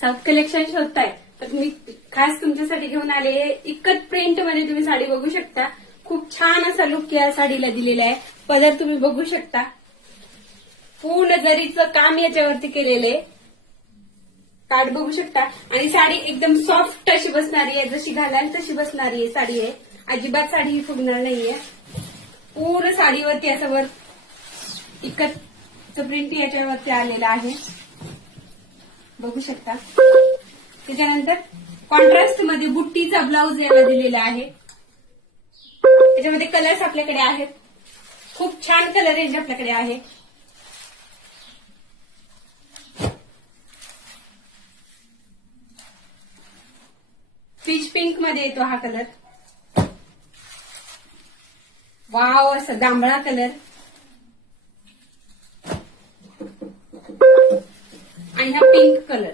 South collection शोधताय तर मी खास तुमच्यासाठी घेऊन आले. इकत प्रिंट मध्ये तुम्ही साडी बघू शकता. खूप छान असा लुक या साडीला दिलेला आहे. पदर तुम्ही बघू शकता. पूर्ण जरीचं काम याच्यावरती केलेलं आहे. कार्ड बघू शकता आणि साडी एकदम सॉफ्ट अशी बसणारी आहे. जशी घालाल तशी बसणारी आहे साडी आहे. अजिबात साडी ही फुगणार नाहीये. पूर्ण साडीवरती असं वर इकतचं प्रिंट याच्यावरती आलेलं आहे. बघू शकता. त्याच्यानंतर कॉन्ट्रास्ट मध्ये बुट्टीचा ब्लाऊज याला दिलेला आहे. त्याच्यामध्ये कलर्स आपल्याकडे आहेत. खूप छान कलर रेंज आपल्याकडे आहे. पीच पिंक मध्ये येतो हा कलर. वाव असं जांभळा कलर आणि हा पिंक कलर.